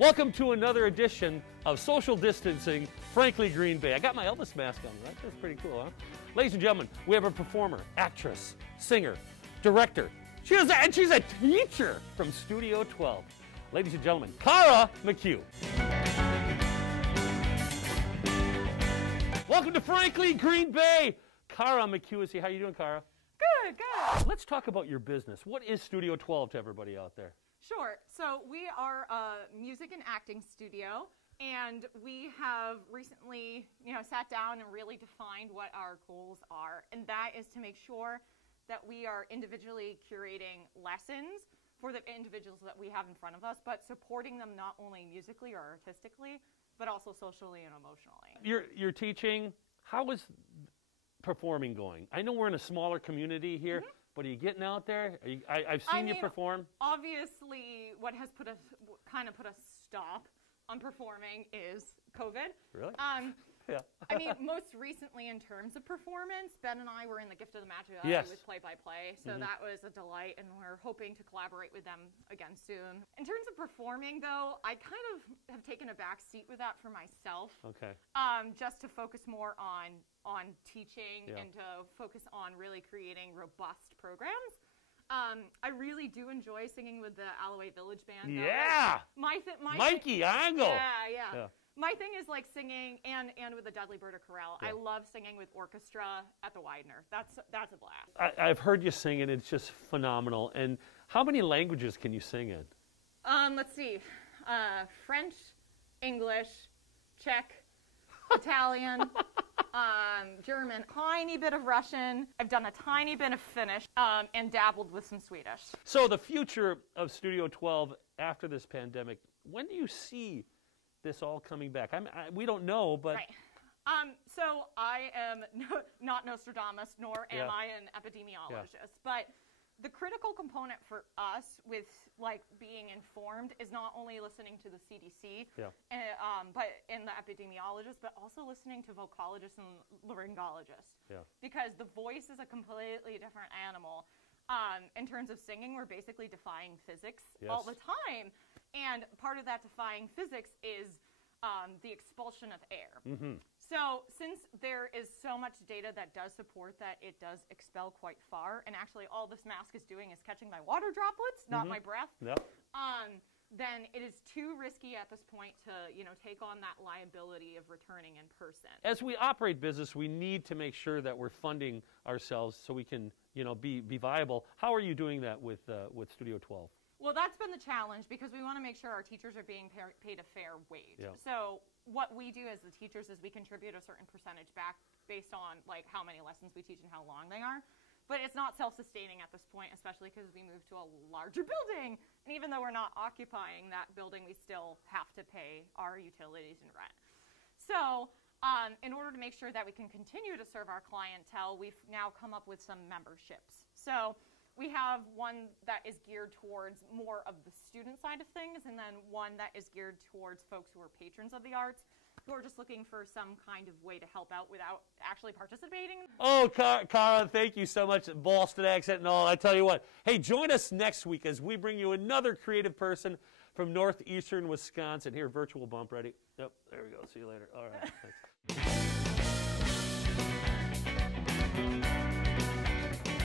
Welcome to another edition of Social Distancing, Frankly Green Bay. I got my Elvis mask on, right? That's pretty cool, huh? Ladies and gentlemen, we have a performer, actress, singer, director. She's a teacher from Studio 12. Ladies and gentlemen, Kaara McHugh. Welcome to Frankly Green Bay. Kaara McHugh is here. How you doing, Kaara? Good, good. Let's talk about your business. What is Studio 12 to everybody out there? Sure. So we are a music and acting studio, and we have recently, sat down and really defined what our goals are, and that is to make sure that we are individually curating lessons for the individuals that we have in front of us, but supporting them not only musically or artistically, but also socially and emotionally. You're teaching. How is performing going? I know we're in a smaller community here. Mm-hmm. But are you getting out there? I've seen you perform. Obviously, what has put a stop on performing is COVID. Really? Yeah. I mean, most recently in terms of performance, Ben and I were in the Gift of the Magi with Play-by-Play, so that was a delight, and we're hoping to collaborate with them again soon. In terms of performing, though, I kind of have taken a back seat with that for myself. Okay. Just to focus more on teaching and to focus on really creating robust programs. I really do enjoy singing with the Alloway Village Band. Yeah. Mikey Angle. Yeah. My thing is like singing and with the Dudley Bird Chorale. Yeah. I love singing with orchestra at the Widener. That's a blast. I've heard you sing and it's just phenomenal. And how many languages can you sing in? Let's see. French, English, Czech, Italian, German, tiny bit of Russian. I've done a tiny bit of Finnish, and dabbled with some Swedish. So the future of Studio 12 after this pandemic, when do you see this all coming back? We don't know, but... Right. So I am not Nostradamus, nor am I an epidemiologist, but the critical component for us with being informed is not only listening to the CDC, but in the epidemiologists, but also listening to vocologists and laryngologists. Yeah. Because the voice is a completely different animal. In terms of singing, we're basically defying physics all the time. And part of that defying physics is the expulsion of air. Mm-hmm. So since there is so much data that does support that it does expel quite far, and actually all this mask is doing is catching my water droplets, not my breath, then it is too risky at this point to take on that liability of returning in person. As we operate business, we need to make sure that we're funding ourselves so we can be viable. How are you doing that with Studio 12? Well, that's been the challenge because we want to make sure our teachers are being paid a fair wage. Yeah. So what we do as the teachers is we contribute a certain percentage back based on how many lessons we teach and how long they are. But it's not self-sustaining at this point, especially because we moved to a larger building. And even though we're not occupying that building, we still have to pay our utilities and rent. So in order to make sure that we can continue to serve our clientele, we've now come up with some memberships. So we have one that is geared towards more of the student side of things, and then one that is geared towards folks who are patrons of the arts, who are just looking for some kind of way to help out without actually participating. Oh, Kaara, thank you so much. Boston accent and all. I tell you what. Hey, join us next week as we bring you another creative person from northeastern Wisconsin. Here, virtual bump ready. Yep, there we go. See you later. All right, thanks.